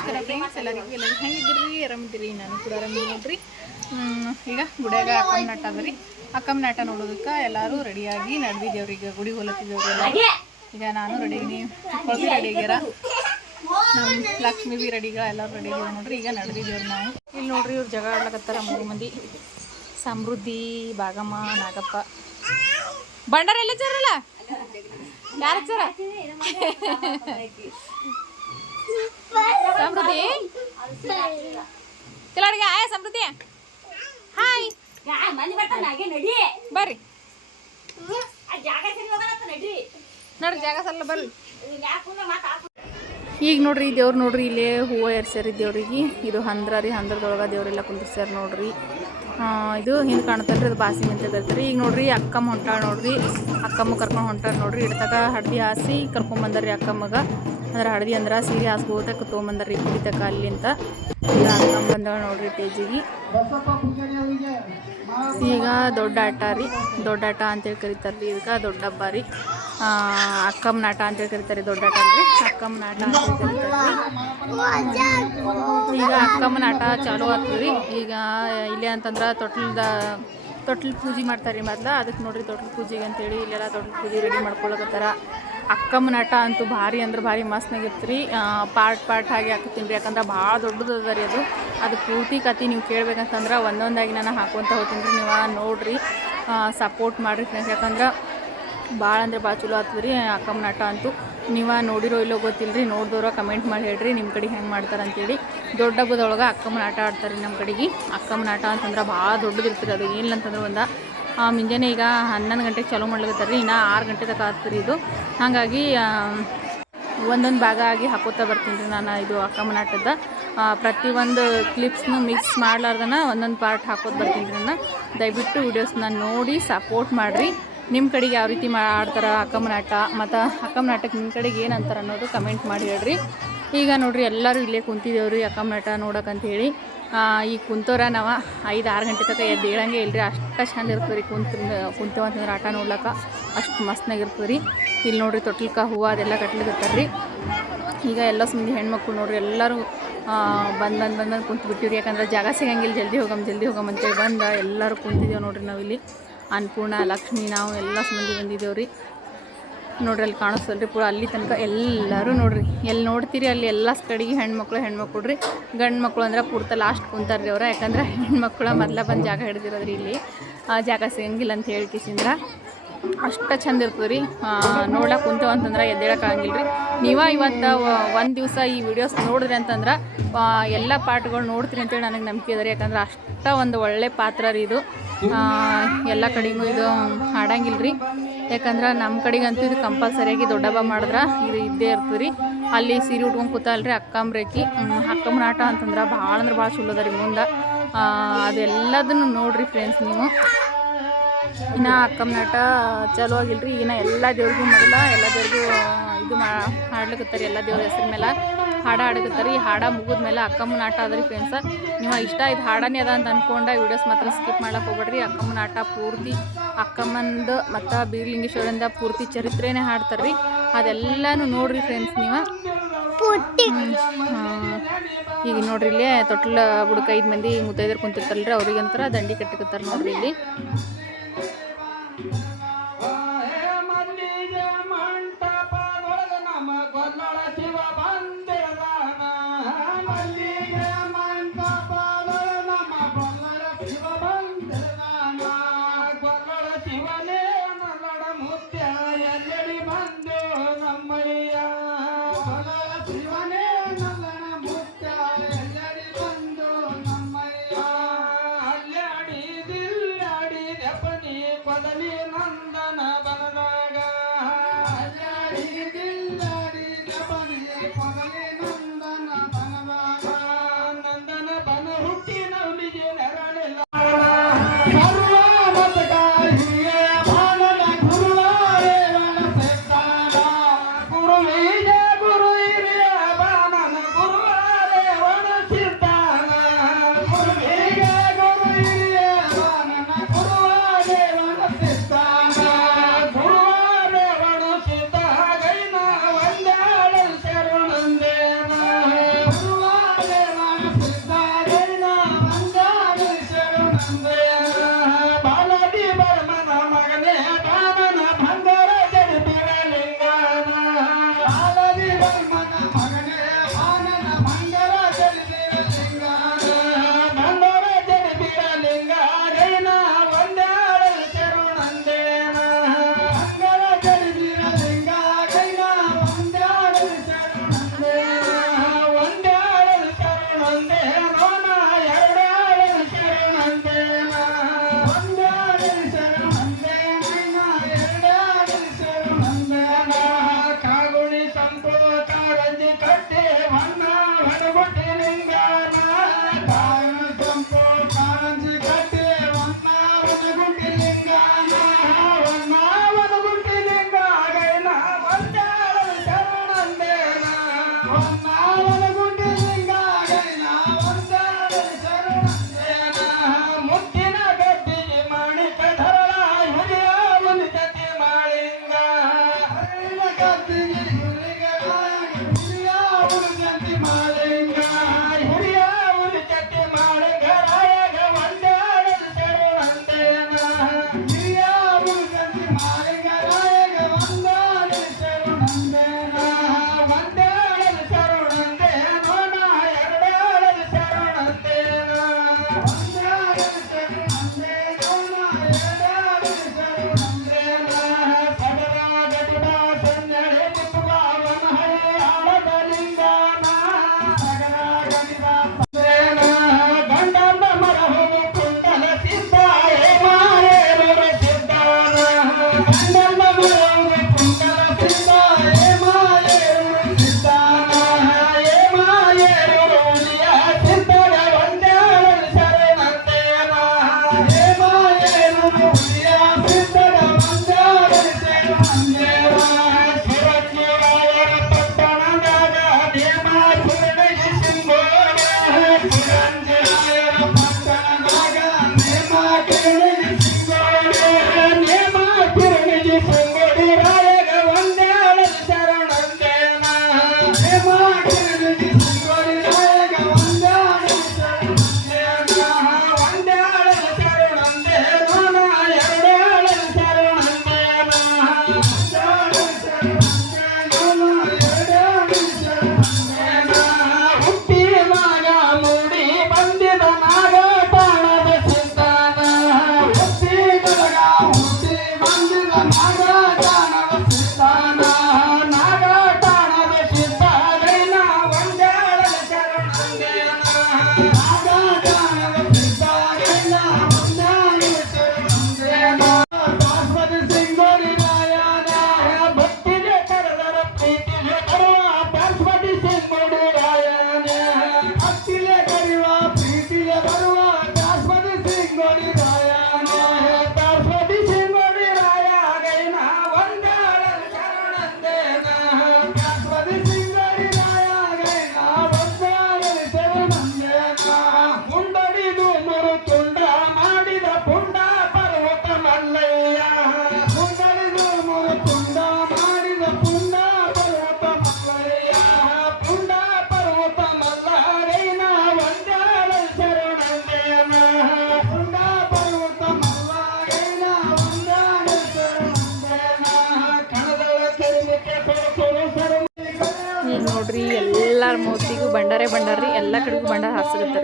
ನಮಸ್ಕಾರ ಫ್ರೆಂಡ್ಸ್ ಎಲ್ಲರಿಗೂ ಎಲ್ಲರಿಗೂ ಹೆಂಗಿದ್ರಿ ಆರಾಮಿದ್ದೀರಿ? ನಾನು ಕೂಡ ಆರಾಮಿದ್ದೀನಿ ನೋಡ್ರಿ. ಈಗ ಗುಡಿಯಾಗ ಅಕ್ಕಮ್ಮ ನಾಟ ರೀ. ಅಕ್ಕಮ್ಮ ನಾಟ ನೋಡೋದಕ್ಕೆ ಎಲ್ಲರೂ ರೆಡಿಯಾಗಿ ನಡೆದಿದ್ದೇವ್ರಿ ಈಗ ಗುಡಿ ಹೊಲತ್ತಿದ್ದೇವ್ರಿ ಈಗ ನಾನು ರೆಡಿ ನೀವು ಚಿಕ್ಕಳ್ಬಿ ರೆಡಿ ಆಗ್ಯಾರ. ನಮ್ಮ ಲಕ್ಷ್ಮಿ ಬಿ ರೆಡಿಗಳ ಎಲ್ಲರೂ ರೆಡಿ ಆಗ್ಯಾರ ನೋಡ್ರಿ. ಈಗ ನಡೆದಿದ್ದೇವ್ರಿ ನಾವು. ಇಲ್ಲಿ ನೋಡ್ರಿ ಇವ್ರು ಜಗ ಆಡ್ಲಕತ್ತಾರ ಮೂರು ಮಂದಿ. ಸಮೃದ್ಧಿ, ಭಾಗಮ್ಮ, ನಾಗಪ್ಪ. ಬಂಡಾರ ಎಲ್ಲ ಚರಲ್ಲ ಯಾರ ಹಚ್ಚಾರ? ಸಮೃದ್ಧಿ? ಕೆಲವರಿಗೆ ಆಯ ಸಮೃದ್ಧಿ. ಹಾಯ್. ಹಾಗೆ ಬರ್ರಿ ಜಾಗ ಸಲ್ಲ ಬರ್ರಿ. ಈಗ ನೋಡ್ರಿ, ದೇವ್ರು ನೋಡ್ರಿ, ಇಲ್ಲೇ ಹೂವು ಏರ್ಸ್ಯಾರಿ ದೇವ್ರಿಗೆ. ಇದು ಹಂದ್ರ ರೀ, ಹಂದ್ರದೊಳಗೆ ದೇವ್ರೆಲ್ಲ ಕುಂದಿರ್ಸ್ಯಾರ ನೋಡ್ರಿ. ಇದು ಹಿಂದೆ ಕಾಣತಲ್ರಿ, ಅದು ಬಾಸಿ ಅಂತ ಹೇಳ್ತಾರೆ ಈಗ ನೋಡ್ರಿ, ಅಕ್ಕಮ್ಮ ಹೊಂಟಾಳ ನೋಡ್ರಿ. ಅಕ್ಕಮ್ಮ ಕರ್ಕೊಂಡು ಹೊಂಟಾರ ನೋಡ್ರಿ. ಇಡ್ತಾಗ ಹಡ್ದಿ ಹಾಸಿ ಕರ್ಕೊಂಬಂದಾರ್ರಿ ಅಕ್ಕಮ್ಮಗ. ಅಂದ್ರೆ ಹಳದಿ ಅಂದ್ರೆ ಸೀರೆ ಹಾಸ್ಕೋತಕ್ಕೆ ತೊಗೊಂಬಂದ್ರಿ ಕುಡಿತಕ್ಕ ಅಲ್ಲಿಂದ ಈಗ ಬಂದಾಳ ನೋಡ್ರಿ ಟೇಜಿಗೆ ಈಗ ದೊಡ್ಡ ಆಟ ರೀ, ದೊಡ್ಡ ಆಟ ಅಂತೇಳಿ ಕರಿತಾರೆ ರೀ ದೊಡ್ಡ ಹಬ್ಬ ರೀ. ಅಕ್ಕಮ್ಮನ ಆಟ ಅಂತೇಳಿ ಕರೀತಾರೆ ದೊಡ್ಡ ಆಟ ಅಲ್ರಿ ಅಕ್ಕಮ್ಮನ ನಾಟ ಅಂತೇಳಿ ಕರಿತಾರೆ ಈಗ ಅಕ್ಕಮ್ಮನ ನಾಟ ಚಾಲು ಆಗ್ತದ್ರಿ. ಈಗ ಇಲ್ಲಿ ಅಂತಂದ್ರೆ ತೊಟ್ಲದ, ತೊಟ್ಲು ಪೂಜೆ ಮಾಡ್ತಾರೆ ರೀ ಮೊದ್ಲು. ಅದಕ್ಕೆ ನೋಡ್ರಿ ತೊಟ್ಲು ಪೂಜೆಗೆ ಅಂತೇಳಿ ಇಲ್ಲೆಲ್ಲ ತೊಟ್ಲು ಪೂಜೆ ರೆಡಿ ಮಾಡ್ಕೊಳಕತ್ತಾರ. ಅಕ್ಕಮ್ಮ ನಟ ಅಂತೂ ಭಾರಿ ಅಂದ್ರೆ ಭಾರಿ ಮಸ್ತ್ನಾಗಿತ್ತು ರೀ ಪಾರ್ಟ್ ಪಾರ್ಟ್ ಆಗಿ ಹಾಕ್ತೀನಿ ರೀ, ಯಾಕಂದ್ರೆ ಭಾಳ ದೊಡ್ಡದದ ರೀ ಅದು. ಅದು ಪೂರ್ತಿ ಕತೆ ನೀವು ಕೇಳ್ಬೇಕಂತಂದ್ರೆ ಒಂದೊಂದಾಗಿ ನಾನು ಹಾಕೊತ ಹೋಗ್ತೀನಿ ರೀ, ನೀವು ನೋಡಿರಿ. ಸಪೋರ್ಟ್ ಮಾಡಿರಿ ಫ್ರೆಂಡ್ಸ್ ಯಾಕಂದ್ರೆ ಭಾಳ ಅಂದ್ರೆ ಭಾಳ ಚಲೋ ಆಗ್ತದೆ ರೀ ಅಕ್ಕಮ್ಮ ನಟ ಅಂತೂ. ನೀವು ನೋಡಿರೋ ಇಲ್ಲೋ ಗೊತ್ತಿಲ್ಲ ರೀ ನೋಡಿದವ್ರ ಕಮೆಂಟ್ ಮಾಡಿ ಹೇಳ್ರಿ ನಿಮ್ಮ ಕಡೆ ಹೆಂಗೆ ಮಾಡ್ತಾರೆ ಅಂತೇಳಿ. ದೊಡ್ಡ ಹಬ್ಬದೊಳಗೆ ಅಕ್ಕಮ್ಮನ ಆಟ ಆಡ್ತಾರೆ ನಮ್ಮ ಕಡೆಗೆ. ಅಕ್ಕಮ್ಮನ ಆಟ ಅಂತಂದ್ರೆ ಭಾಳ ದೊಡ್ಡದಿರ್ತದೆ ಅದು. ಏನಿಲ್ಲ ಅಂತಂದ್ರೆ ಒಂದು ಮುಂಜಾನೆ ಈಗ ಹನ್ನೊಂದು ಗಂಟೆಗೆ ಚಾಲೂ ಮಾಡ್ಲಿಕತ್ತಾರೆ ರೀ. ಇನ್ನು ಆರು ಗಂಟೆ ತನಕ ಆಗ್ತದೆ ಇದು. ಹಾಗಾಗಿ ಒಂದೊಂದು ಭಾಗ ಆಗಿ ಹಾಕೋತಾ ಬರ್ತೀನಿ ರೀ ನಾನು ಇದು ಅಕ್ಕಮನಾಟದ ಪ್ರತಿಯೊಂದು ಕ್ಲಿಪ್ಸ್ನು ಮಿಕ್ಸ್ ಮಾಡ್ಲಾರ್ದನ ಒಂದೊಂದು ಪಾರ್ಟ್ ಹಾಕೋದು ಬರ್ತೀನಿ ರೀ ನಾನು. ದಯವಿಟ್ಟು ವೀಡಿಯೋಸ್ನ ನೋಡಿ ಸಪೋರ್ಟ್ ಮಾಡಿರಿ. ನಿಮ್ಮ ಕಡೆಗೆ ಯಾವ ರೀತಿ ಮಾ ಆಡ್ತಾರೆ ಅಕ್ಕಮನಾಟ ಮತ್ತು ಅಕ್ಕಮನಾಟಕ್ಕೆ ನಿಮ್ಮ ಕಡೆಗೆ ಏನು ಅನ್ನೋದು ಕಮೆಂಟ್ ಮಾಡಿ ಹೇಳ್ರಿ. ಈಗ ನೋಡಿರಿ ಎಲ್ಲರೂ ಇಲ್ಲೇ ಕುಂತಿದ್ದೇವ್ರಿ ಅಕ್ಕಮನಾಟ ನೋಡೋಕಂತ ಹೇಳಿ. ಈಗ ಕುಂತವ್ರ ನಾವು ಐದು ಆರು ಗಂಟೆ ತನಕ ಎದ್ದು ಹೇಳಂಗೆ ಇಲ್ರಿ, ಅಷ್ಟು ಚಂದ ಇರ್ತದೆ ರೀ ಕುಂತ, ಕುಂತೇವ ಅಂತಂದ್ರೆ ಆಟ ನೋಡ್ಲಕ್ಕ ಅಷ್ಟು ಮಸ್ತ್ನಾಗಿರ್ತದೆ ರೀ. ಇಲ್ಲಿ ನೋಡ್ರಿ ತೊಟ್ಲಕ್ಕ ಹೂವು ಅದೆಲ್ಲ ಕಟ್ಲಿಕತ್ತಾರ ರೀ. ಈಗ ಎಲ್ಲ ಸುಮ್ಮನೆ ಹೆಣ್ಮಕ್ಳು ನೋಡ್ರಿ ಎಲ್ಲರೂ ಬಂದು ಬಂದು ಬಂದು ಕುಂತು ಬಿಟ್ಟಿವ್ರಿ. ಯಾಕಂದ್ರೆ ಜಾಗ ಸಿಗಂಗಿಲ್ಲ, ಜಲ್ದಿ ಹೋಗಮ್ ಜಲ್ದಿ ಹೋಗಮ್ ಅಂತೇಳಿ ಬಂದ ಎಲ್ಲರೂ ಕುಂತಿದ್ದೇವೆ ನೋಡ್ರಿ ನಾವಿಲ್ಲಿ. ಅನ್ನಪೂರ್ಣ, ಲಕ್ಷ್ಮಿ, ನಾವು ಎಲ್ಲ ಸುಮ್ಮನೆ ಬಂದಿದ್ದೇವೆ ರೀ ನೋಡ್ರಿ, ಅಲ್ಲಿ ಕಾಣಿಸ್ತಲ್ರಿ ಪೂರ. ಅಲ್ಲಿ ತನಕ ಎಲ್ಲರೂ ನೋಡ್ರಿ. ಎಲ್ಲಿ ನೋಡ್ತೀರಿ, ಅಲ್ಲಿ ಎಲ್ಲ ಕಡೆಗೆ ಹೆಣ್ಮಕ್ಳು ಹೆಣ್ಮಕ್ಳು ರೀ ಗಂಡು ಮಕ್ಕಳು ಅಂದ್ರೆ ಪೂರ್ತ ಲಾಸ್ಟ್ ಕುಂತಾರ್ರಿ ಅವ್ರು. ಯಾಕಂದ್ರೆ ಹೆಣ್ಮಕ್ಳು ಮೊದಲ ಬಂದು ಜಾಗ ಹಿಡ್ದಿರೋದ್ರಿ ಇಲ್ಲಿ. ಆ ಜಾಗ ಸಿಗಂಗಿಲ್ಲ ಅಂತ ಹೇಳಿ ಕಿಸಿಂದ್ರ. ಅಷ್ಟು ಚಂದ ಇರ್ತದೆ ರೀ ನೋಡಕ್ಕೆ ಕುಂತೇವ ಅಂತಂದ್ರೆ ಎದ್ದೇಳಕ್ಕೆ ಆಗಂಗಿಲ್ಲ ರೀ ನೀವ ಇವತ್ತು ಒಂದು ದಿವಸ ಈ ವಿಡಿಯೋಸ್ ನೋಡಿದ್ರಿ ಅಂತಂದ್ರೆ ಎಲ್ಲ ಪಾರ್ಟ್ಗಳು ನೋಡ್ತೀರಿ ಅಂತೇಳಿ ನನಗೆ ನಂಬಿಕೆ ಇದೆ ರೀ. ಯಾಕಂದ್ರೆ ಅಷ್ಟ ಒಂದು ಒಳ್ಳೆ ಪಾತ್ರ ರೀ ಇದು. ಎಲ್ಲ ಕಡೆಗೂ ಇದು ಹಾಡಂಗಿಲ್ಲ ರೀ ಯಾಕಂದ್ರೆ ನಮ್ಮ ಕಡೆಗಂತೂ ಇದು ಕಂಪಲ್ಸರಿಯಾಗಿ ದೊಡ್ಡಬ್ಬ ಮಾಡಿದ್ರೆ, ಇದು ಇದ್ದೇ ಇರ್ತದೆ ರೀ. ಅಲ್ಲಿ ಸೀರೆ ಉಟ್ಕೊಂಡು ಕೂತಲ್ರಿ ಅಕ್ಕಂಬ್ರೇಕಿ ಅಕ್ಕಂಬನಾಟ ಅಂತಂದ್ರೆ ಭಾಳ ಅಂದ್ರೆ ಭಾಳ ಚಲೋ ಅದ ರೀ ಮುಂದೆ ಅದೆಲ್ಲದನ್ನು ನೋಡ್ರಿ ಫ್ರೆಂಡ್ಸ್ ನೀವು. ಇನ್ನು ಅಕ್ಕಮ್ಮ ನಾಟ ಚಲೋ ಆಗಿಲ್ರಿ. ಇನ್ನು ಎಲ್ಲ ದೇವ್ರಿಗೂ ಮೊದಲ, ಎಲ್ಲ ದೇವ್ರಿಗೂ ಇದು ಮಾಡ್ಲಿಕ್ಕೆ ಎಲ್ಲ ದೇವ್ರ ಹೆಸರು ಮೇಲೆ ಹಾಡ ಹಾಡಕತ್ತಾರೆ. ಈ ಹಾಡ ಮುಗಿದ್ಮೇಲೆ ಅಕ್ಕಮ್ಮನ ಆಟ ಅದ ರೀ ಫ್ರೆಂಡ್ಸ ನೀವು ಇಷ್ಟ ಇದು ಹಾಡನೇ ಅದ ಅಂತ ಅನ್ಕೊಂಡ ವೀಡಿಯೋಸ್ ಮಾತ್ರ ಸ್ಕಿಪ್ ಮಾಡೋಕೆ ಹೋಗ್ಬೇಡ್ರಿ. ಅಕ್ಕಮ್ಮನ ಆಟ ಪೂರ್ತಿ ಅಕ್ಕಮ್ಮಂದು ಮತ್ತು ಬೀರ್ಲಿಂಗೇಶ್ವರಿಂದ ಪೂರ್ತಿ ಚರಿತ್ರೆನೇ ಹಾಡ್ತಾರೆ ರೀ ಅದೆಲ್ಲನೂ ನೋಡ್ರಿ ಫ್ರೆಂಡ್ಸ್ ನೀವು. ಈಗ ನೋಡ್ರಿ ಇಲ್ಲೇ ತೊಟ್ಲ ಬುಡಕ ಐದು ಮಂದಿ ಮುತ್ತೈದರು ಕುಂತಿರ್ತಾರಲ್ರಿ ಅವ್ರಿಗಂತರ ದಂಡಿ ಕಟ್ಟಕತ್ತಾರ ನೋಡ್ರಿ ಇಲ್ಲಿ.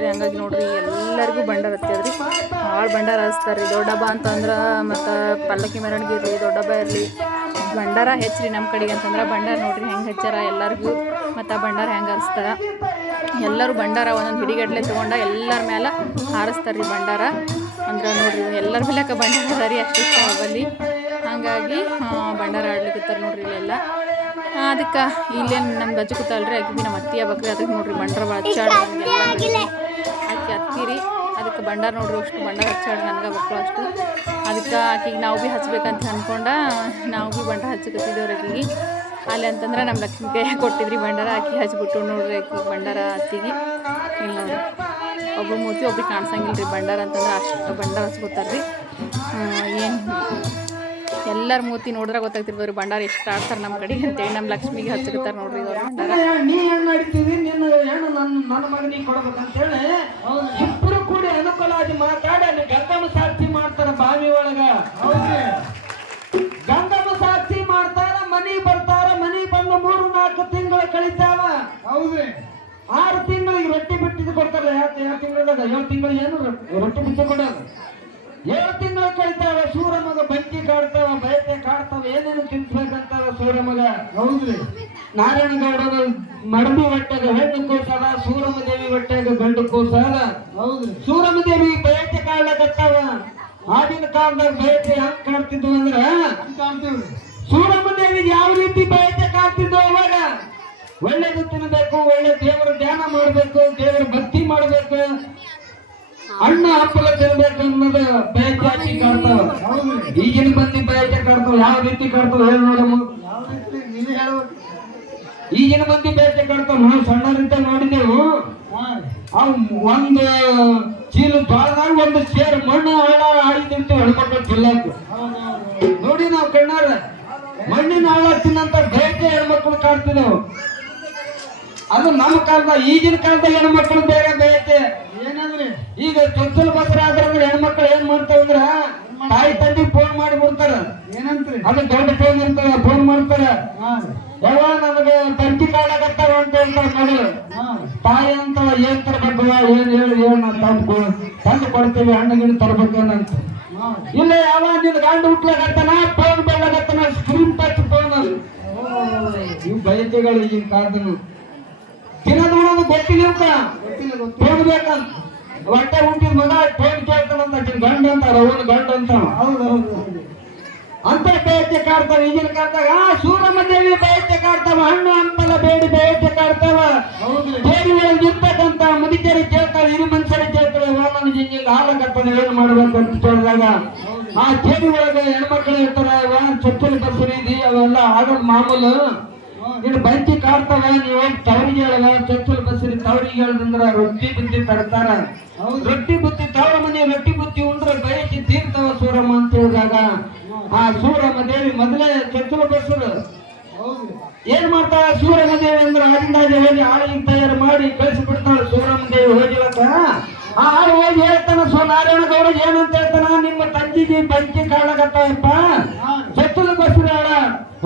ಹಾರಿಸಿರ್ತಾರೆ ರೀ ಹಂಗಾಗಿ ನೋಡ್ರಿ ಎಲ್ಲರಿಗೂ ಭಂಡಾರ ರೀ ಭಾಳ ಭಂಡಾರ ಹಚ್ತಾರೆ ರೀ ದೊಡ್ಡ ಹಬ್ಬ ಅಂತಂದ್ರೆ ಮತ್ತು ಪಲ್ಲಕ್ಕಿ ಮೆರವಣಿಗೆ ಇರಲಿ ದೊಡ್ಡ ಹಬ್ಬ ಇರಲಿ. ಭಂಡಾರ ಹೆಚ್ಚ್ರಿ ನಮ್ಮ ಕಡೆಗೆ ಅಂತಂದ್ರೆ ಭಂಡಾರ ನೋಡ್ರಿ ಹೆಂಗೆ ಹಚ್ಚಾರ ಎಲ್ಲರಿಗೂ. ಮತ್ತು ಆ ಭಂಡಾರ ಹೆಂಗೆ ಹಚ್ತಾರೆ ಎಲ್ಲರೂ ಭಂಡಾರ ಒಂದೊಂದು ಹಿಡಿಗಡ್ಲೆ ತೊಗೊಂಡ ಎಲ್ಲರ ಮೇಲೆ ಹಾರಿಸ್ತಾರೆ ರೀ ಭಂಡಾರ. ಅಂದ್ರೆ ನೋಡ್ರಿ ಎಲ್ಲರ ಮೇಲೆ ಭಂಡಾರ ಅದ ರೀ ಅಷ್ಟು ಇಷ್ಟ ಹೋಗಲ್ಲಿ ಹಾಗಾಗಿ ಆ, ಭಂಡಾರ ಆಡ್ಲಿಕ್ಕತ್ತಾರ ನೋಡ್ರಿ ಇಲ್ಲೆಲ್ಲ. ಅದಕ್ಕೆ ಇಲ್ಲೇನು ನಮ್ಮ ಬಜ್ಜು ಕೂತಲ್ರಿ ಅದಕ್ಕೆ ನಮ್ಮ ಅತ್ತಿಯ ಬಕ್ರಿ ಅದಕ್ಕೆ ನೋಡ್ರಿ ಭಂಡಾರ ಭಾಳ ಹಚ್ಚಾಡ ಆಕಿ ಹತ್ತಿರಿ ಅದಕ್ಕೆ ಬಂಡಾರ ನೋಡ್ರಿ, ಅಷ್ಟು ಬಂಡಾರ ಹಚ್ಚಾಡ ನನಗೆ ಮಕ್ಕಳು ಅಷ್ಟು. ಅದಕ್ಕೆ ಆಕಿಗೆ ನಾವು ಭೀ ಹಚ್ಬೇಕಂತ ಅಂದ್ಕೊಂಡ ನಾವು ಭೀ ಬಂಡಾರ ಹಚ್ಚಕತ್ತಿದ್ದೇವ್ರಿ ಆಕೆಗೆ. ಅಲ್ಲಿ ಅಂತಂದ್ರೆ ನಮ್ಮ ಲಕ್ಷ್ಮಿ ಕೈ ಕೊಟ್ಟಿದ್ರಿ ಬಂಡಾರ ಆಕಿ ಹಚ್ಬಿಟ್ಟು ನೋಡ್ರಿ ಆಕೆ ಬಂಡಾರ ಅತ್ತಿಗೆ. ಇಲ್ಲ ನೋಡ್ರಿ ಒಬ್ರು ಮೂತಿ ಒಬ್ರಿಗೆ ಕಾಣಿಸಂಗಿಲ್ಲ ರೀ ಬಂಡಾರ ಅಂತಂದ್ರೆ ಅಷ್ಟು ಬಂಡಾರ ಹಚ್ಕೋತಾರೆ ಏನು ಎಲ್ಲರ ಮೂತಿ ನೋಡಿದ್ರೆ ಗೊತ್ತಾಗ್ತಿರ್ಬೋದು ಬಂಡಾರ ಭಂಡಾರ ಎಷ್ಟು ಆಡ್ತಾರೆ ನಮ್ಮ ಕಡೆಗೆ ಅಂತೇಳಿ ನಮ್ಮ ಲಕ್ಷ್ಮಿಗೆ ಹಚ್ಚಿರ್ತಾರೆ ನೋಡ್ರಿ ಇವ್ರು ಭಂಡಾರ. ನೀ ಏನು ನಡೀತಿದಿ ನಿನ್ನ ಹೆಣ್ಣು ನನ್ನ ನನ್ನ ಮಗನಿಗೆ ಕೊಡ್ಬೇಕಂತೇಳಿ ಇಬ್ಬರು ಕೂಡಿ ಅನುಕೂಲವಾಗಿ ಮಾತಾಡಿ ಅಲ್ಲಿ ಗಂಧಮ ಸಾಕ್ಷಿ ಮಾಡ್ತಾರ ಬಾವಿ ಒಳಗ. ಗಂಧಮ ಸಾಕ್ಷಿ ಮಾಡ್ತಾರ ಮನಿ ಬರ್ತಾರ ಮನಿ ಬಂದು ಮೂರು ನಾಲ್ಕು ತಿಂಗಳು ಕಳಿತಾವ. ಹೌದು. ಆರು ತಿಂಗಳಿಗೆ ರೊಟ್ಟಿ ಬಿಟ್ಟಿದ್ದು ಕೊಡ್ತಾರೆ. ಎರಡು ತಿಂಗಳದಾಗ ಏಳು ತಿಂಗಳಿಗೆ ಏನು ರೊಟ್ಟಿ- ರೊಟ್ಟಿ ಬಿಟ್ಟು ಕೊಡೋದು? ಏಳು ತಿಂಗಳು ಕಳಿತಾವ ಸೂರ ಮಗ ಬೆಂಕಿ ಕಾಡ್ತಾವ ಬಯಕೆ ಕಾಡ್ತಾವ ಏನೇನು ತಿನ್ಸ್ಬೇಕಂತಾವ ಸೂರ ಮಗ ಹೌದ್ರಿ ನಾರಾಯಣಗೌಡರ ಮಡದಿ ಹೊಟ್ಟೆಗ ಹೆಣ್ಣು ಕೋಸಾದ ಸೂರಮ ದೇವಿ ಹೊಟ್ಟೆಗ ಗಂಡು ಕೋಸಾಲ ಹೌದ್ರಿ. ಸೂರಮ ದೇವಿ ಬಯಕೆ ಕಾಡ್ಲಕತ್ತಾವ ಆಗಿನ ಕಾಲದಾಗ ಬಯಕೆ ಹೆಂಗ್ ಕಾಡ್ತಿದ್ವು ಅಂದ್ರ? ಕಾಣ್ತೀವ್ರಿ? ಸೂರಮ್ಮ ದೇವಿ ಯಾವ ರೀತಿ ಬಯಕೆ ಕಾಡ್ತಿದ್ವು ಅವಾಗ? ಒಳ್ಳೇದು ತಿನ್ನಬೇಕು ಒಳ್ಳೆ ದೇವರ ಧ್ಯಾನ ಮಾಡಬೇಕು ದೇವರ ಭಕ್ತಿ ಮಾಡಬೇಕು. ಹಣ್ಣು ಅಪ್ಪಲ ತಿನ್ಬೇಕು ಅನ್ನೋದು ಬಯಕೆ ಹಾಕಿ ಕಾಡ್ತಾವ ಈಗಿನ ಮಂದಿ ಬಯಕೆ ಕಾಡ್ತಾವ ಯಾವ ರೀತಿ ಕಾಡ್ತಾವ ಹೇಳಿ ನೋಡಮ್ಮ. ಈಗಿನ ಮಂದಿ ಬಯಕೆ ಕಾಡ್ತಾವ ನಾವು ಸಣ್ಣರಿಂದ ನೋಡಿದೆವು. ಅವ್ ಒಂದು ಚೀಲ ಜ್ವಾಳದಾಗ ಒಂದು ಸೇರ್ ಮಣ್ಣು ಹಳ್ಳ ಆಡಿದಿರ್ತೀವಿ ಹೊಡ್ಕೊಂಡು ತಿಲ್ಲಕ್ಕೆ ನೋಡಿ ನಾವು ಕಣ್ಣಾರ. ಮಣ್ಣಿನ ಹಳ್ಳ ತಿನ್ನಂತ ಬಯಕೆ ಹೆಣ್ಮಕ್ಳು ಕಾಡ್ತಿದ್ದೆವು ಅದು ನಮ್ಮ ಕಾಲದ, ಈಗಿನ ಕಾಲದ ಹೆಣ್ಮಕ್ಳು ಬೇಗ ಬೇಕೆ ಏನಂದ್ರೆ ಈಗ ಚೊಚ್ಚಲ ಬಸರ ಆದ್ರೆ ಹೆಣ್ಮಕ್ಳು ಏನ್ ಮಾಡ್ತಾವಂದ್ರ ತಾಯಿ ತಂದೆ ಫೋನ್ ಮಾಡಿ ಬಿಡ್ತಾರ ಏನಂತ್ರಿ? ಅದು ದೊಡ್ಡ ಫೋನ್ ಇರ್ತದ ಫೋನ್ ಮಾಡ್ತಾರ. ಯಾವ ನಮಗೆ ತಂತಿ ಕಾಡಕತ್ತಾವ ಅಂತ ಹೇಳ್ತಾರ ಮಗಳು ತಾಯಿ ಅಂತ ಏನ್ ತರ್ಬೇಕವ ಏನ್ ಹೇಳಿ ಏನ್ ತಂದು ತಂದು ಕೊಡ್ತೇವೆ ಹಣ್ಣಗಿನ ತರ್ಬೇಕೇನಂತ ಇಲ್ಲ ಯಾವ ನಿನ್ ಗಂಡ ಹುಟ್ಲಾಗತ್ತಾನ ಫೋನ್ ಬೆಳ್ಳಗತ್ತಾನ ಸ್ಕ್ರೀನ್ ಟಚ್ ಫೋನ್ ಇವು ಬಯಕೆಗಳು ಈಗಿನ ಕಾಲದಲ್ಲಿ. ದಿನ ನೋಡೋದು ಗೊತ್ತಿಲ್ಲ ಗೊತ್ತಿಲ್ಲ ಬೇಕಂತ ಹೊಟ್ಟೆ ಹುಟ್ಟಿದ ಮಗ ಟೈಮ್ ಕೇಳ್ತಾನಂತ ಅಂತ ಗಂಡ ಅಂತಾರ ಅವನು ಗಂಡ ಅಂತ. ಅಂತ ಬಯಕೆ ಕಾಡ್ತಾವ ಈಗಿನ ಕಾಲದಾಗ ಆ ಸೂರಮ್ಮ ದೇವಿ ಬಯಕೆ ಕಾಡ್ತಾವ ಹಣ್ಣು ಹಂಪಲ ಬೇಡಿ ಬಯಕೆ ಕಾಡ್ತಾವ. ದೇವಿ ಒಳಗೆ ಇರ್ತಕ್ಕಂತ ಮುದಿಕೇರಿ ಕೇಳ್ತಾಳೆ ಇರು ಮನುಷ್ಯರಿಗೆ ಕೇಳ್ತಾಳೆ ವಾ ಜಿಂಗಿ ಹಾಲ ಹಾಲಕತ್ತಾನೆ ಏನು ಮಾಡ್ಬೇಕು ಅಂತ ಕೇಳಿದಾಗ ಆ ದೇವಿ ಒಳಗೆ ಹೆಣ್ಮಕ್ಳು ಇರ್ತಾರ ಚಪ್ಪಲಿ ಇದೆ ಅವೆಲ್ಲ ಆಗೋದು ಮಾಮೂಲು. ಇನ್ನು ಬೈಕಿ ಕಾಡ್ತಾವ ನೀವು ತವರಿಗೆ ಹೇಳಲ್ಲ ಚೊಚ್ಚಲ್ ಬಸರಿ ತವರಿಗೆ ಹೇಳದಂದ್ರ ರೊಟ್ಟಿ ಬುದ್ಧಿ ತರ್ತಾರ ರೊಟ್ಟಿ ಬುತ್ತಿ ತವರ ಮನೆ ರೊಟ್ಟಿ ಬುತ್ತಿ ಉಂಡ್ರೆ ಬೈಕಿ ತೀರ್ತಾವ ಸೂರಮ್ಮ ಅಂತ ಹೇಳಿದಾಗ. ಆ ಸೂರಮ್ಮ ದೇವಿ ಮೊದಲೇ ಚೊಚ್ಚಲು ಬಸರು ಏನ್ ಮಾಡ್ತಾಳ ಸೂರಮ್ಮ ದೇವಿ ಅಂದ್ರೆ ಆಗಿಂದಾಗೆ ಹೋಗಿ ಆಳಿಗೆ ತಯಾರು ಮಾಡಿ ಕಳಿಸಿ ಬಿಡ್ತಾಳ ಸೂರಮ್ಮ ದೇವಿ ಹೋಗಿಲಕ್ಕ ಆ ಆಳು ಹೋಗಿ ಹೇಳ್ತಾನ ಸೊ ನಾರಾಯಣ ಗೌಡ ಏನಂತ ಹೇಳ್ತಾನ ನಿಮ್ಮ ತಂಗಿಗೆ ಬೆಂಕಿ ಕಾಣಕತ್ತಾಯಪ್ಪ ಚೊಚ್ಚಲು ಬಸರು ಆಳ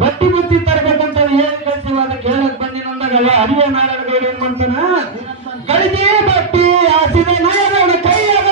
ರೊಟ್ಟಿ ಬುತ್ತಿ ತರಬೇಕಂತ ಏನ್ ಕಳ್ಸಿವ ಅದಕ್ಕೆ ಹೇಳಕ್ ಬಂದಿನ ಅಂದಾಗ ಅರಿಯ ನಾರಾಯಣ ಗೌಡ ಏನ್ ಮಾಡ್ತಾನ? ಗಳಿಗೆ ಬಟ್ಟಿ ಹಾಸಿದ ನಾರಾಯಣ ಕೈಯಾಗ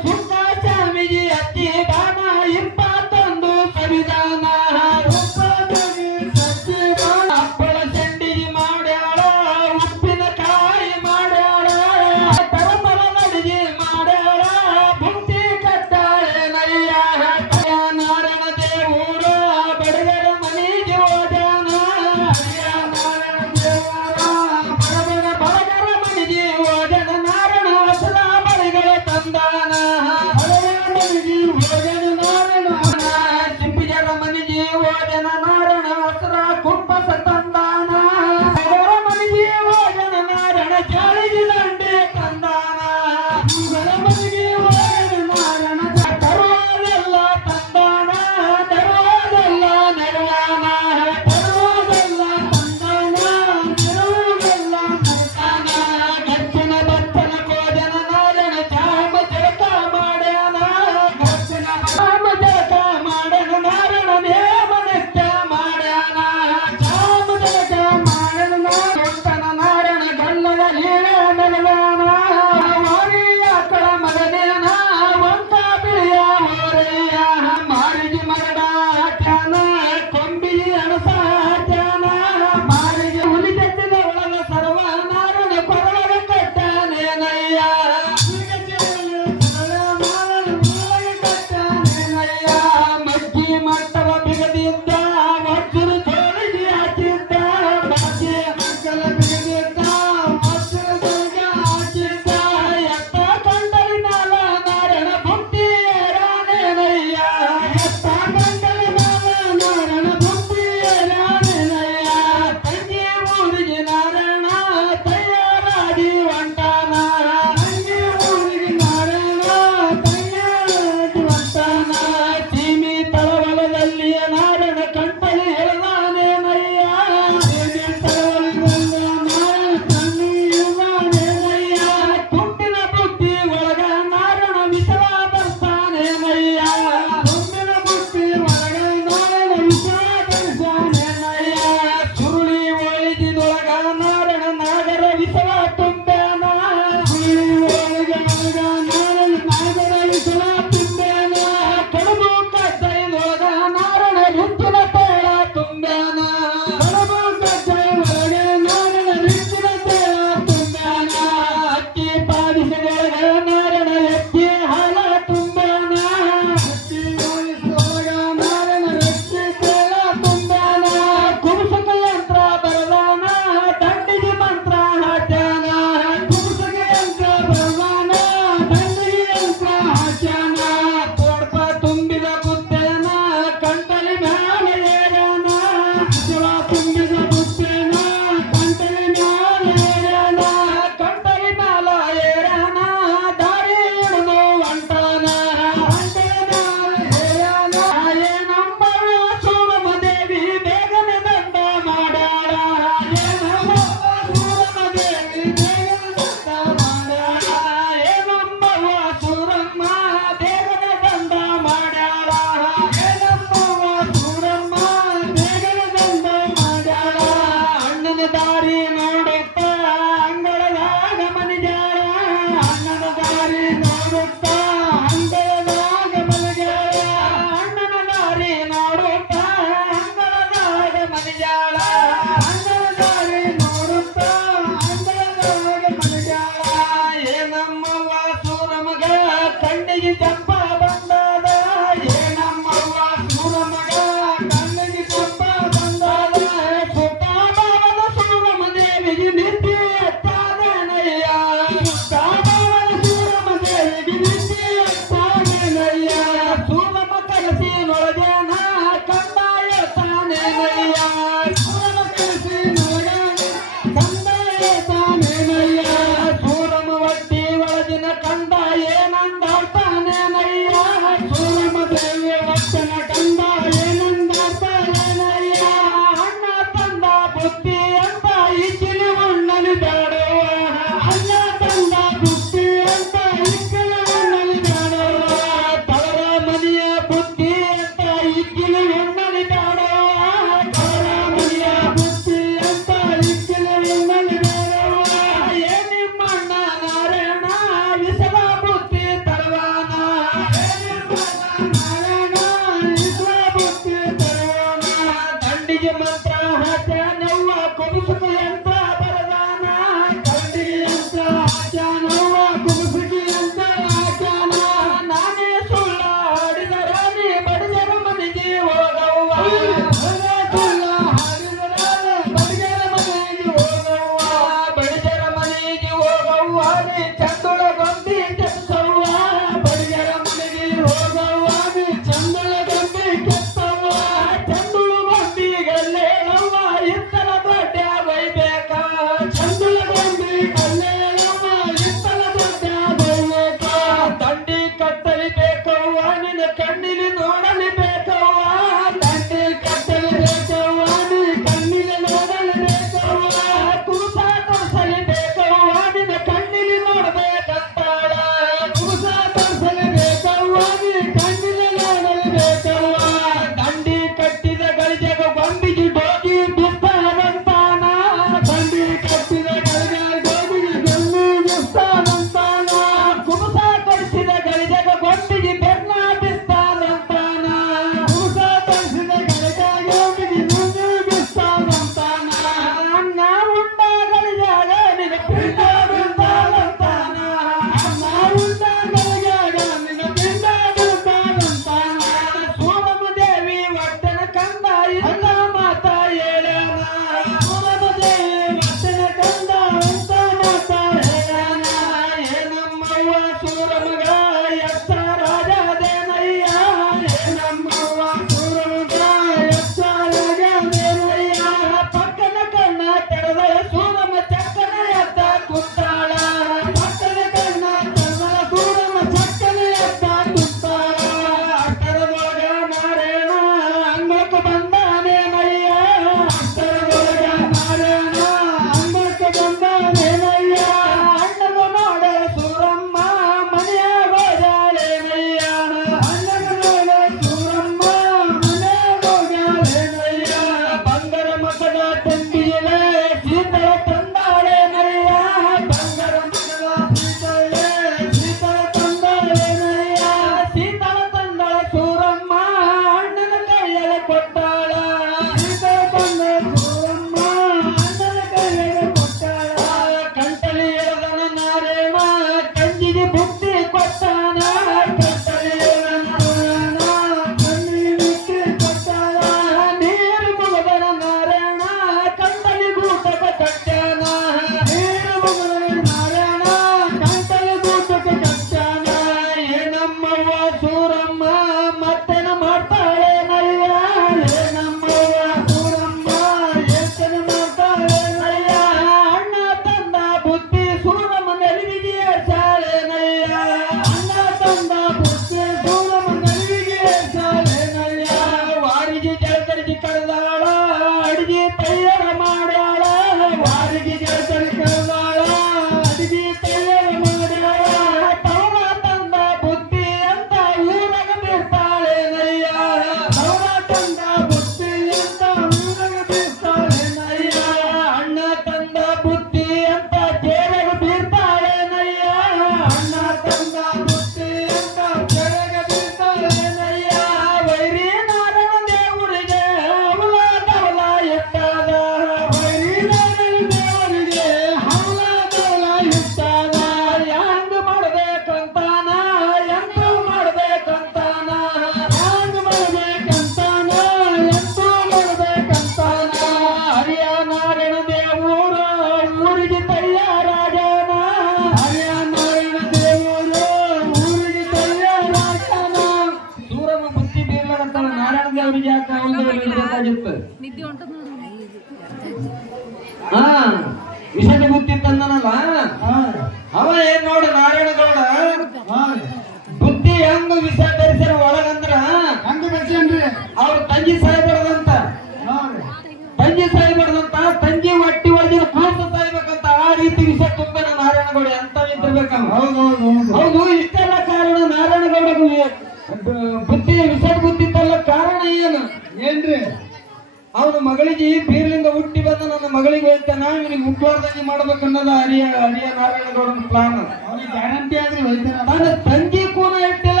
ಹುಟ್ಟುವಾರ್ದಂಗೆ ಹರಿಯ ಹರಿಯ ನಾರಾಯಣ ಗೌಡನ ಪ್ಲಾನ್ ಅವ್ರಿಗೆ ಗ್ಯಾರಂಟಿ ಆದ್ರೆ ಹೋಯ್ತಾನ. ನನ್ನ ತಂಗಿ ಕೂನ ಇಟ್ಟಿಲ್ಲ.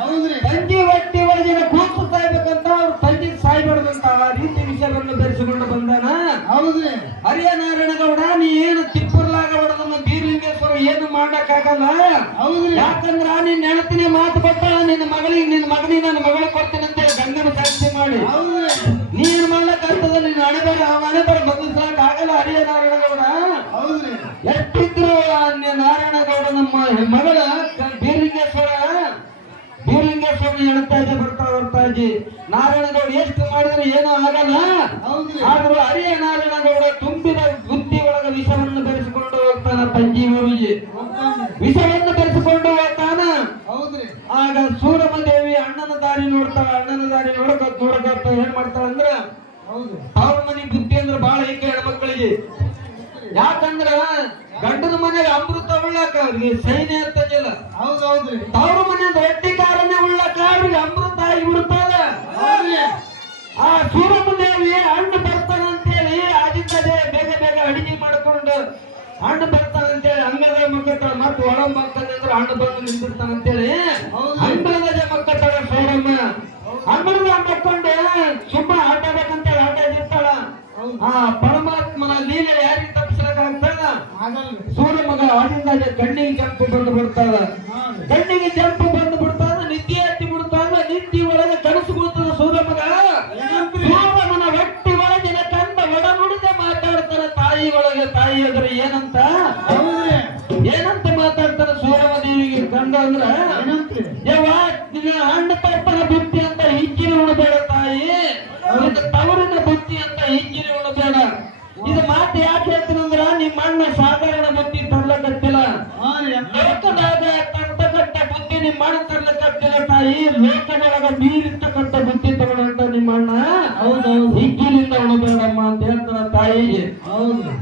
ಹೌದ್ರಿ. ತಂಗಿ ಹೊಟ್ಟಿ ಒಳಗಿನ ಕೂತು ಸಾಯ್ಬೇಕಂತ ಅವ್ರ ತಂಗಿ ಸಾಯ್ಬಾರ್ದಂತ ಆ ರೀತಿ ವಿಷಯವನ್ನು ಧರಿಸಿಕೊಂಡು ಬಂದಾನ. ಹೌದ್ರಿ. ಹರಿಯ ನಾರಾಯಣ ಗೌಡ ನೀ ಏನು ತಿಪ್ಪರ್ಲಾಗ ಹೊಡೆದನ್ನ ಬೀರ್ಲಿಂಗೇಶ್ವರ ಏನು ಮಾಡಕ್ಕಾಗಲ್ಲ? ಹೌದ್ರಿ. ಯಾಕಂದ್ರ ನಿನ್ನ ಹೆಣತಿನ ಮಾತು ಕೊಟ್ಟ ನಿನ್ನ ಮಗಳಿಗೆ ನಿನ್ನ ಮಗನಿಗೆ ನನ್ನ ಮಗಳ ಕೊಡ್ತೀನಿ ಅಂತ ಗಂಗನ ಸಾಕ್ಷಿ ಮಾಡಿ. ಹೌದ್ರಿ. ನೀನ್ ಮಾಡ್ಲಕ್ಕಾಗ್ತದ ನಿನ್ನ ಹಣೆ ಬರ ಹಣೆ ಬರ ಬದಲಿಸಕ್ ಆಗಲ್ಲ ಹರಿಯ ನಾರಾಯಣ ಗೌಡ ಹೌದ್ರಿ. ಎಷ್ಟಿದ್ರು ಆ ನಿ- ನಾರಾಯಣ ಗೌಡ ನಮ್ಮ ಮಗಳ ಬೀರಲಿಂಗೇಶ್ವರ. ಬೀರಲಿಂಗೇಶ್ವರ ಹೇಳ್ತಾ ಇದ್ದೆ ಬರ್ತಾ ಬರ್ತಾ ಇದ್ದಿ ನಾರಾಯಣ ಗೌಡ ಎಷ್ಟು ಮಾಡಿದ್ರೆ ಏನೂ ಆಗಲ್ಲ. ಆದ್ರೂ ಹರಿಯ ನಾರಾಯಣ ಗೌಡ ತುಂಬಿದ ಬುದ್ಧಿ ಒಳಗ ವಿಷವನ್ನು ಬೆರೆಸಿಕೊಂಡು ಹೋಗ್ತಾನ ತಂಗಿ ಗುರುಜಿ ವಿಷವನ್ನು ಬೆರೆಸಿಕೊಂಡು ಹೋಗ್ತಾನ. ಹೌದ್ರಿ. ಆಗ ಸೂರಮ್ಮ ದೇವಿ ಅಣ್ಣನ ದಾರಿ ನೋಡ್ತಾಳ ದಾರಿ ನೋಡಕ ನೋಡಕ ಏನ್ ಹೌದು. ಅವ್ರ ಮನೆ ಬುದ್ಧಿ ಅಂದ್ರೆ ಬಹಳ ಐಕೆ ಹೆಣ್ಮಕ್ಳಿಗೆ ಯಾಕಂದ್ರ ಗಂಡನ ಮನೆಗೆ ಅಮೃತ ಉಳ್ಳಾಕ ಅವ್ರಿಗೆ ಸೈನ್ಯ ಹೌದ್ರಿ ತವ್ರ ಮನೆ ರೊಟ್ಟಿ ಕಾರಣ ಉಳ್ಳಾಕ ಅವ್ರಿಗೆ ಅಮೃತ ಆಗಿ ಬಿಡ್ತಾರ ಆ ಸೂರಮ್ಮ ದೇವಿ ಹಣ್ಣು ಬರ್ತಾನಂತೇಳಿ ಆದಿತ್ತದೆ ಬೇಗ ಬೇಗ ಅಡಿಗೆ ಮಾಡ್ಕೊಂಡು ಹಣ್ಣು ಬರ್ತಾನಂತೇಳಿ ಅಂಗಳದ ಮಕ್ಕಳ ಮತ್ತೆ ಒಳಗ್ ಬರ್ತಾನೆ ಅಂದ್ರೆ ಹಣ್ಣು ಬಂದು ನಿಂತಿರ್ತಾನಂತೇಳಿ ಹೌದು. ಅಂಗಳದ ಮಕ್ಕಳ ಸೂರಮ್ಮ ಅಂಗಳದ ಮಕ್ಕೊಂಡು ಸುಮ್ಮ ಆಟಾಡಬೇಕಂತ ಆಟ ಇರ್ತಾಳ ಆ ಪರಮಾತ್ಮನ ಲೀಲೆ ಯಾರಿಗೆ ತಪ್ಪಿಸಕ್ಕಾಗ್ತದ ಸೂರ್ಯ ಮಗ ಆಗಿಂದಾಗ ಕಣ್ಣಿಗೆ ಕೆಂಪು ಬಂದು ರೀ ಕಣ್ಣಿಗೆ ಕೆಂಪು ಬಂದು ಬಿಡ್ತಾನ ನಿದ್ದೆ ಹತ್ತಿ ಬಿಡ್ತಾನ ನಿದ್ದೆ ಒಳಗೆ ಕನಸು ಬೀಳ್ತದ ಸೂರ್ಯ ಮಗ ಸೂರ್ಯಮನ ಹೊಟ್ಟಿ ಒಳಗಿನ ಕಂದ ಒಡ ನುಡಿದೆ ಮಾತಾಡ್ತಾರ ತಾಯಿ ಒಳಗೆ ತಾಯಿ ಎದುರು ಏನಂತ? ಏನಂತ ಮಾತಾಡ್ತಾರ ಸೂರ್ಯಮ ದೇವಿಗೆ ಕಂದ ಅಂದ್ರ? ಯವ್ವ ನಿನ್ನ ಹಣ್ಣು ತಪ್ಪನ ಬುತ್ತಿ ಅಂತ ಉಣಬೇಡ ತಾಯಿ. ತವರಿನ ಬುತ್ತಿ ಅಂತ ಹಿಂಜಿನ ಉಣಬೇಡ. ಇದು ಮಾತು ಯಾಕೆ ಹೇಳ್ತೀನಂದ್ರ ನಿಮ್ಮ ಅಣ್ಣ ಸಾಧಾರಣ ಬುತ್ತಿ ತರ್ಲಕತ್ತಿಲ್ಲ. ಲೋಕದಾಗ ತರ್ತಕ್ಕಂಥ ಬುದ್ಧಿ ನಿಮ್ಮ ಅಣ್ಣ ತರ್ಲಕತ್ತಿಲ್ಲ ತಾಯಿ. ಲೋಕದೊಳಗ ಬೀರಿರ್ತಕ್ಕಂಥ ಬುದ್ಧಿ ತಗೊಂಡಂತ ನಿಮ್ಮ ಅಣ್ಣ. ಹೌದೌದು. ಹಿಗ್ಗಿನಿಂದ ಉಣಬೇಡಮ್ಮ ಅಂತ ಹೇಳ್ತಾನ ತಾಯಿಗೆ ಹೌದು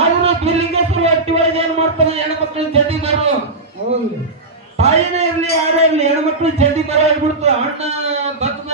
ಆದ್ರೆ ಬಿಲ್ಲಿಂಗೇಶ್ವರ ಹಟ್ಟಿ ಒಳಗೆ ಏನ್ ಮಾಡ್ತಾನೆ? ಹೆಣ್ಮಕ್ಳು ಹೌದ್ರಿ. ತಾಯಿನೇ ಇರ್ಲಿ ಯಾರೇ ಇರ್ಲಿ ಹೆಣ್ಮಕ್ಳು ಜಲ್ದಿ ಮರ ಆಗ್ಬಿಡ್ತು. ಅಣ್ಣ ಬಂದ